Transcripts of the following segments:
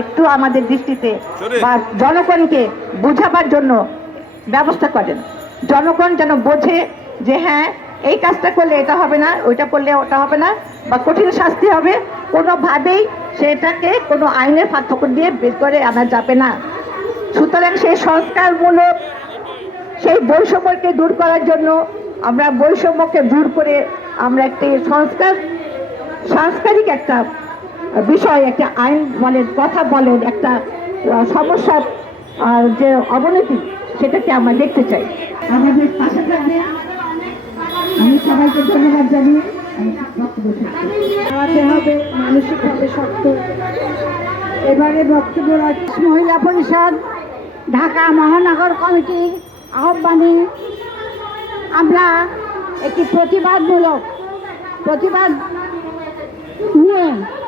একটু আমাদের দৃষ্টিতে বা জনগণকে বোঝাবার জন্য ব্যবস্থা করেন, জনগণ যেন বোঝে যে হ্যাঁ এই কাজটা করলে এটা হবে না, ওইটা করলে ওটা হবে না, বা কঠিন শাস্তি হবে। কোনোভাবেই সেটাকে কোনো আইনের ফাঁকফোকর দিয়ে বের করে আনা যাবে না। সুতরাং সেই সংস্কারমূলক সেই বৈষম্যকে দূর করার জন্য আমরা বৈষম্যকে দূর করে আমরা একটি সাংস্কারিক একটা বিষয়, একটা আইন বলেন, কথা বলেন, একটা সমস্যার যে অবনতি সেটাকে আমরা দেখতে চাই। আমাদের পাশে থাকবে। আমি সবাইকে ধন্যবাদ জানিয়ে দাঁড়াতে হবে, মানসিকভাবে শক্ত। এবারে বক্তব্য রাখছি মহিলা পরিষদ ঢাকা মহানগর কমিটির আহ্বানে আমরা একটি প্রতিবাদ নিয়ে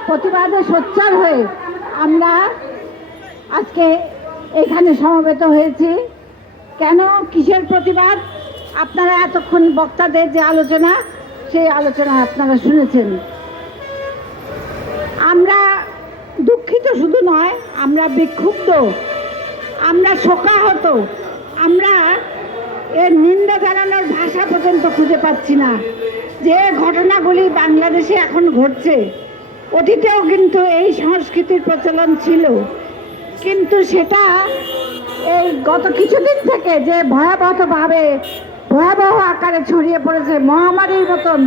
প্রতিবাদে সোচ্চার হয়ে আমরা আজকে এখানে সমবেত হয়েছি। কেন, কিসের প্রতিবাদ? আপনারা এতক্ষণ বক্তাদের যে আলোচনা, সেই আলোচনা আপনারা শুনেছেন। আমরা দুঃখিত শুধু নয়, আমরা বিক্ষুব্ধ, আমরা শোকাহত, আমরা এর নিন্দা জানানোর ভাষা পর্যন্ত খুঁজে পাচ্ছি না। যে ঘটনাগুলি বাংলাদেশে এখন ঘটছে, অতীতেও কিন্তু এই সংস্কৃতির প্রচলন ছিল, কিন্তু সেটা এই গত কিছুদিন থেকে যে ভয়াবহ আকারে ছড়িয়ে পড়েছে, মহামারীর মতন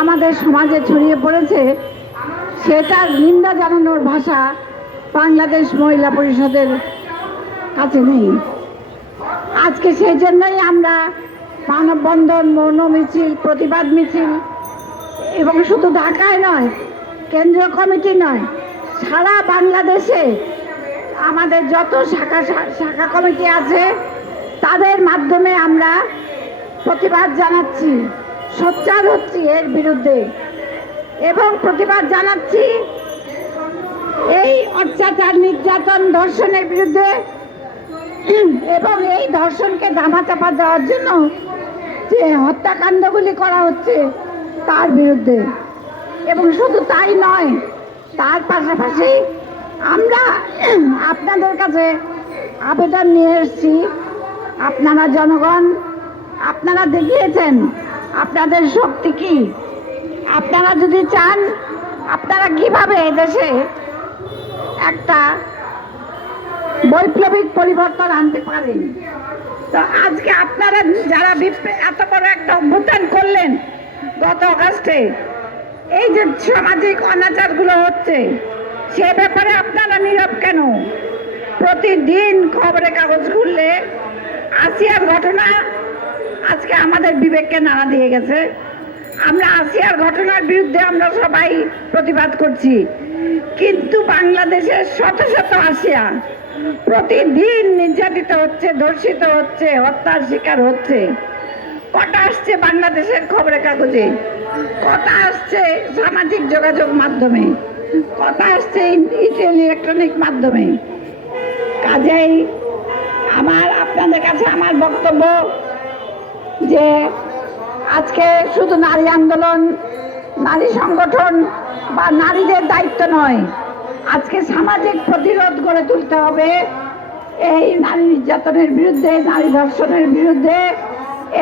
আমাদের সমাজে ছড়িয়ে পড়েছে, সেটার নিন্দা জানানোর ভাষা বাংলাদেশ মহিলা পরিষদের কাছে নেই। আজকে সেই জন্যই আমরা মানববন্ধন, মৌন মিছিল, প্রতিবাদ মিছিল, এবং শুধু ঢাকায় নয়, কেন্দ্রীয় কমিটি নয়, সারা বাংলাদেশে আমাদের যত শাখা কমিটি আছে তাদের মাধ্যমে আমরা প্রতিবাদ জানাচ্ছি, সোচ্চার হচ্ছি এর বিরুদ্ধে, এবং প্রতিবাদ জানাচ্ছি এই অত্যাচার, নির্যাতন, ধর্ষণের বিরুদ্ধে, এবং এই ধর্ষণকে ধামাচাপা দেওয়ার জন্য যে হত্যাকাণ্ডগুলি করা হচ্ছে তার বিরুদ্ধে। এবং শুধু তাই নয়, তার পাশাপাশি আমরা আপনাদের কাছে আবেদন নিয়ে এসেছি। আপনারা জনগণ, আপনারা দেখিয়েছেন আপনাদের শক্তি কি। আপনারা যদি চান, আপনারা কিভাবে এদেশে একটা বৈপ্লবিক পরিবর্তন আনতে পারেন। তো আজকে আপনারা যারা এত বড় একটা অভ্যুত্থান করলেন গত আগস্টে, এই যে সামাজিক অনাচারগুলো হচ্ছে, সে ব্যাপারে আপনারা নীরব কেন? প্রতিদিন খবরের কাগজ খুললে আসিয়ার ঘটনা আজকে আমাদের বিবেককে নাড়া দিয়ে গেছে। আমরা আসিয়ার ঘটনার বিরুদ্ধে আমরা সবাই প্রতিবাদ করছি, কিন্তু বাংলাদেশের শত শত আসিয়া প্রতিদিন নির্যাতিত হচ্ছে, ধর্ষিত হচ্ছে, হত্যার শিকার হচ্ছে। কটা আসছে বাংলাদেশের খবরের কাগজে, কটা আসছে সামাজিক যোগাযোগ মাধ্যমে, কটা আসছে ইলেকট্রনিক মাধ্যমে। কাজেই আপনাদের কাছে আমার বক্তব্য যে আজকে শুধু নারী আন্দোলন, নারী সংগঠন বা নারীদের দায়িত্ব নয়, আজকে সামাজিক প্রতিরোধ গড়ে তুলতে হবে এই নারী নির্যাতনের বিরুদ্ধে, নারী ধর্ষণের বিরুদ্ধে,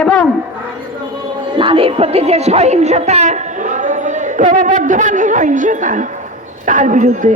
এবং নারীর প্রতি যে সহিংসতা, ক্রমবর্ধমান সহিংসতা, তার বিরুদ্ধে।